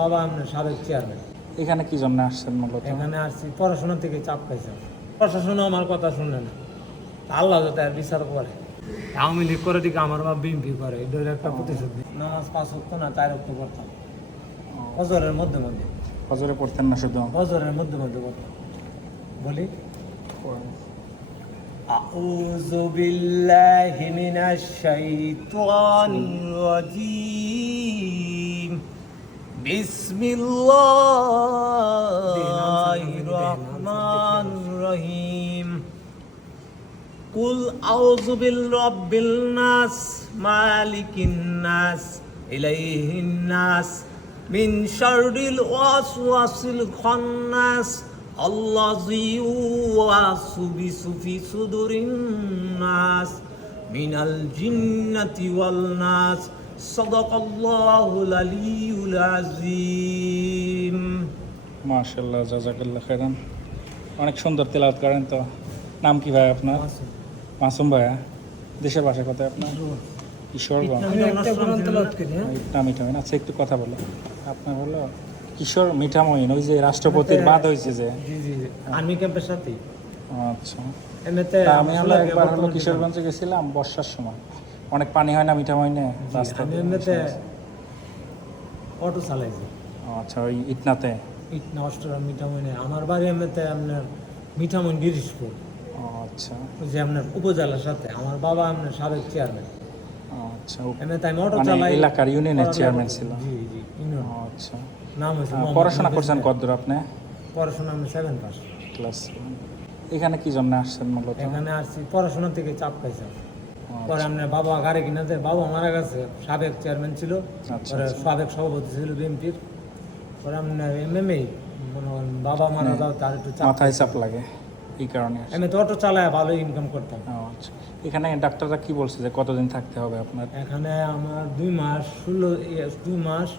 বাবা আমার সাবেক চেয়ারম্যান। এখানে কি জন্য আসছেন মূলত? এখানে আসছি পড়াশোনা থেকে চাপ পাইছে, প্রশাসনও আমার কথা শুনে না। আল্লাহ যাতে আর বিচার করে। আওয়ামী লীগ করে দিকে আমার বাবা বিএনপি করে, এটার একটা প্রতিশোধ নিই। নামাজ 5 ওয়াক্ত না 4 ওয়াক্ত পড়তাম, ফজরের মধ্যে মধ্যে। ফজরে পড়তেন না শুধু? ফজরের মধ্যে মধ্যে পড়তাম। বলি আউযু বিল্লাহি মিনাশ শাইতানির রাজীম। বিসমিল্লাহির রহমানির রহিম। কুল আউযু বিরব্বিল নাস মালিকিন নাস ইলাইহিন নাস মিন শাররিল ওয়াসওয়াসিল খান্নাস আল্লাযী ইউওয়াসবিসু ফি সুদুরিন নাস মিনাল জিন্নাতি ওয়াল নাস। সাদাকাল্লাহুল আলিয়্যুল আযীম। মাশাআল্লাহ, জাযাকাল্লাহ খাইরান। অনেক সুন্দর তেলাওয়াত করেন তো। নাম কি ভাই আপনার? মাসুম ভাইয়া। দেশের ভাষা কোথায় আপনার? কিশোরগঞ্জ। মিঠামইন। আচ্ছা, একটু কথা বলো। আপনার হলো কিশোর মিঠামইন, ওই যে রাষ্ট্রপতির বাদ হয়েছে যে আর্মি ক্যাম্পের সাথে। আচ্ছা, আমি হলো একবার হলো কিশোরগঞ্জে গেছিলাম বর্ষার সময়। অনেক পানি হয় না মিঠামইনে রাস্তাতে? এমনিতে অটো চালাইছি। আচ্ছা, ওই ইটনাতে? ইটনা অস্ট্রেলিয়া মিঠামইনে। আমার বাড়ি এমনিতে আপনার মিঠামইন গিরিশপুর। আচ্ছা, ওই যে আপনার উপজেলার সাথে। আমার বাবা আপনার সাবেক চেয়ারম্যান। আচ্ছা, এমনিতে আমি অটো মানে চালাই। এলাকার ইউনিয়নের চেয়ারম্যান ছিল? জি জি, ইউনিয়ন। আচ্ছা, নাম হয়েছে পড়াশোনা করছেন কতদূর আপনি? পড়াশোনা আমি 7 পাস। ক্লাস। এখানে কি জন্য আসছেন মূলত? এখানে আসছি পড়াশোনা থেকে চাপ পাইছে। পরে আপনার বাবা গাড়ি কিনাতে, বাবা মারা গেছে, সাবেক চেয়ারম্যান ছিল, পরে সাবেক সভাপতি ছিল বিএনপির। পরে আপনার এমএমএ মনে করেন বাবা মারা যাও, তার একটু মাথায় চাপ লাগে, এই কারণে। আমি তো অটো চালায় ভালো ইনকাম করতাম। আচ্ছা, এখানে ডাক্তাররা কি বলছে যে কতদিন থাকতে হবে আপনার? এখানে আমার 2 মাস 16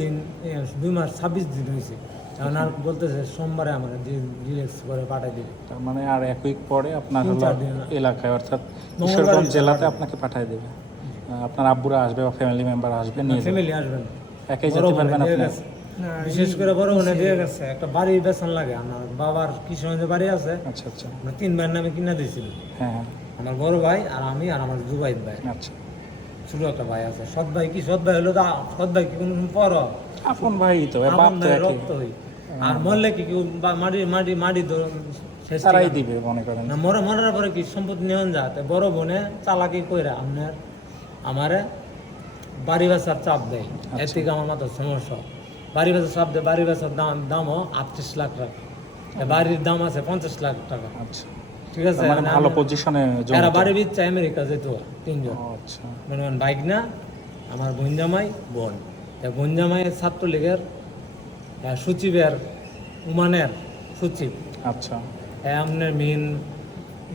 দিন, 2 মাস 26 দিন হয়েছে। এখন আর বলতেছে সোমবারে আমার রিল্যাক্স করে পাঠাই দিবে। তার মানে আর 1 উইক পরে আপনার 3-4 দিন এলাকায়, অর্থাৎ কিশোরগঞ্জ জেলাতে আপনাকে পাঠিয়ে দেবে। আপনার আব্বুরা আসবে বা ফ্যামিলি মেম্বার আসবে? নিয়ে ফ্যামিলি আসবেন, একাই যেতে পারবেন আপনি? বিশেষ করে বড় বোনে দিয়ে গেছে। একটা বাড়ি বেতন লাগে। আমার বাবার কিশোরগঞ্জে বাড়ি আছে। আচ্ছা আচ্ছা, 3 ভাইয়ের নামে কিনা দিয়েছিল। হ্যাঁ, আমার বড় ভাই আর আমি আর আমার জুবাইদ ভাই। আচ্ছা, ছোট একটা ভাই আছে। সৎ ভাই কি? সৎ ভাই হলো সৎ ভাই কি কোনো পর আপন ভাই তো, বাপ তো একই। রক্ত হই। আর মরলে কি কেউ মাটি তো তারাই দিবে মনে করেন। না, মরার পরে কি সম্পত্তি নেওয়া যাতে বড় বোনে চালাকি কইরা আপনার আমারে বাড়ি বেচার চাপ দেয়। এর থেকে আমার মাথার সমস্যা। বাড়ি বেচার চাপ দেয়। বাড়ি বেচার দামও 38 লাখ টাকা। বাড়ির দাম আছে 50 লাখ টাকা। আচ্ছা, ঠিক আছে, মানে ভালো পজিশনে এরা বাড়ি বিচ্ছে আমেরিকা যেত 3 জন। আচ্ছা, মানে বাইক না, আমার বোন জামাই বোন। বোন জামাইয়ের ছাত্রলীগের সচিবের উমানের সচিব। আচ্ছা, আপনার মেন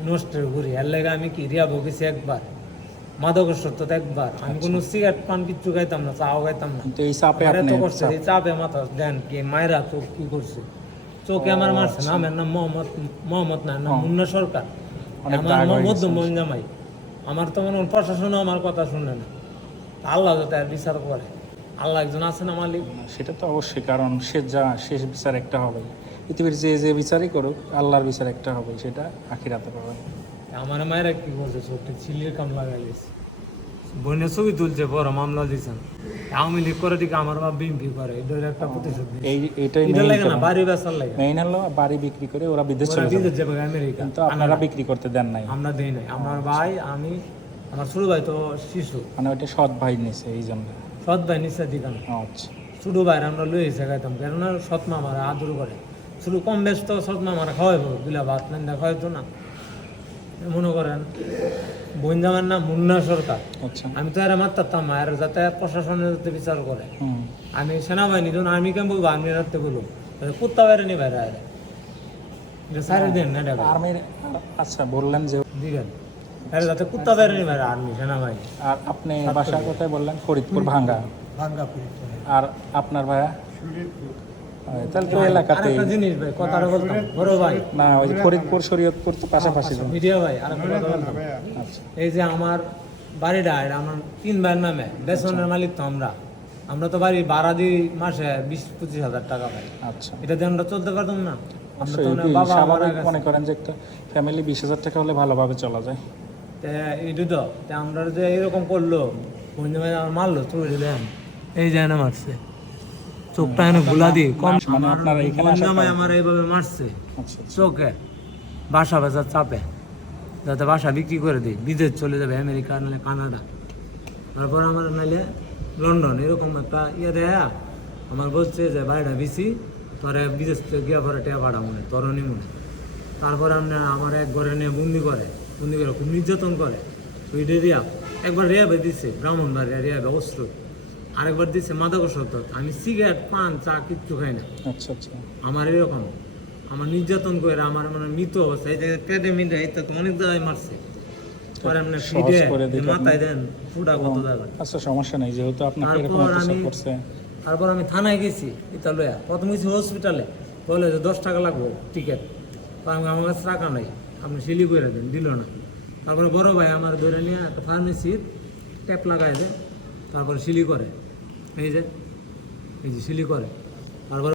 নষ্টের ঘুরি। এর লেগে আমি কি রিয়া বকেছি একবার, মাদকের সত্য একবার। আমি কোনো সিগারেট পান কিচ্ছু খাইতাম না, চাও খাইতাম না। তো এই চাপে এত আপনি করছে, এই চাপে মাথা দেন কি মায়েরা চোখ কি করছে, চোখে আমার মারছে। নামের নাম মোহাম্মদ না, নাম মুন্না সরকার। আমার মধ্য বোন জামাই। আমার তো মনে হয় প্রশাসনও আমার কথা শুনে না। আল্লাহ যাতে আর বিচার করে। আল্লাহ একজন আছে না মালিক। সেটা তো অবশ্যই, কারণ শেষ বিচার একটা হবে। পৃথিবীর যে বিচারই করুক, আল্লাহর বিচার একটা হবে, সেটা আখিরাতে পাবেন। আমার মায়েরা কি করছে, চোখটা ছিলিয়ে কাম লাগাই গেছে। বোনের ছবি তুলছে, বড় মামলা দিয়েছেন। আওয়ামী লীগ করে দিকে আমার বাবা বিএনপি করে, এটার একটা প্রতিশোধ নিই। এইটাই লাগে না, বাড়ি বেচার লাগে। মেইন হলো বাড়ি বিক্রি করে ওরা বিদেশ চলে যাবে আমেরিকা। কিন্তু আপনারা বিক্রি করতে দেন নাই? আমরা দেই নাই। আমার ভাই, আমি, আমার ছোট ভাই তো শিশু। মানে ওইটা সৎ ভাই নিছে, এই জন্য। সৎ ভাই নিচে দিকে না। আচ্ছা, ছোট ভাইয়ের আমরা লই এসে খাইতাম, কেননা সৎ মা আমার আদর করে। শুধু কম বেশ তো সৎ মা আমার খাওয়াইবো, বিলা ভাত না খাওয়াইতো না। মনে করেন বোন জামার নাম মুন্না সরকার। আচ্ছা, আমি তো এরা মারতাম, মায়ের যাতে প্রশাসনের যাতে বিচার করে। আমি সেনাবাহিনী যখন আর্মি ক্যাম্প বলবো, আর্মি রাখতে বলবো, কুত্তা বাইরে নি বাইরে আরে সারে দেন না আর্মির। আচ্ছা, বললেন যে দিবেন যাতে কুত্তা বাইরে নি বাইরে আর্মি সেনাবাহিনী। আর আপনি বাসা কোথায় বললেন? ফরিদপুর ভাঙ্গা। ফরিদপুর। আর আপনার ভাইয়া? তাহলে তো এলাকাতে। আরেকটা জিনিস ভাই, কথাটা বলতাম বড় ভাই। না, ওই যে ফরিদপুর শরীয়তপুর তো পাশাপাশি। মিডিয়া ভাই, আরেকটা কথা বলতাম। আচ্ছা, এই যে আমার বাড়িটা, এটা আমার 3 ভাইয়ের নামে। বেসনের মালিক তো আমরা। আমরা তো বাড়ি ভাড়া দিই মাসে 20-25 হাজার টাকা পাই, আচ্ছা এটাতে আমরা চলতে পারতাম না। আমরা তো অবশ্যই, বাবা মারা স্বাভাবিক গেছে। মনে করেন যে একটা ফ্যামিলি 20,000 টাকা হলে ভালোভাবে চলা যায়। এইটু তো আমরা যে এরকম করলো, বন্ধু ভাই আমার মারলো, চলে দেন এই যায় না মারছে, চোখটা এনে গুলা দিয়ে কম। মানে আপনারা এখানে আসার জামাই কারণ- আমার এইভাবে মারছে আচ্ছা আচ্ছা। চোখে, বাসা বেচার চাপে, যাতে বাসা বিক্রি করে দিই, বিদেশ চলে যাবে, আমেরিকা নাহলে কানাডা, তারপর আমার নাহলে লন্ডন, এরকম একটা ইয়ে দেয়। আমার বলছে যে বাড়িটা বিসি তোরে বিদেশ থেকে গিয়া পরে টেয়া পাড়া মনে তরণী মনে। তারপরে আমার এক ঘরে নিয়ে বন্দি করে খুব নির্যাতন করে। ওই রিয়া একবার রেয়াবে দিচ্ছে, ব্রাহ্মণবাড়িয়া রেয়াবে অস্ত্র, আরেকবার দিচ্ছে মাদকাসক্ত। আমি সিগারেট পান চা কিচ্ছু খাই না। আচ্ছা আচ্ছা। আমার এরকম আমার নির্যাতন করে আমার মানে মৃত অবস্থা, এই জায়গায় পেটে মিটে এটা তো অনেক জায়গায় মারছে। পরে আপনি সহজ ফিডে করে দিতে মাথায় দেন ফুটা কত জায়গা। আচ্ছা সমস্যা নেই, যেহেতু আপনাকে এরকম তারপর অত্যাচার আমি- করছে। তারপর আমি থানায় গেছি, এটা লয়া প্রথম গেছি হসপিটালে, বলে যে 10 টাকা লাগবে টিকিট। আমার কাছে টাকা নাই, আপনি সিলি করে দেন, দিল না। তারপরে বড় ভাই আমার ধরে নিয়ে একটা ফার্মেসির ট্যাপ লাগাই দেয়, তারপরে সিলি করে, এই যে সিলি করে। তারপরে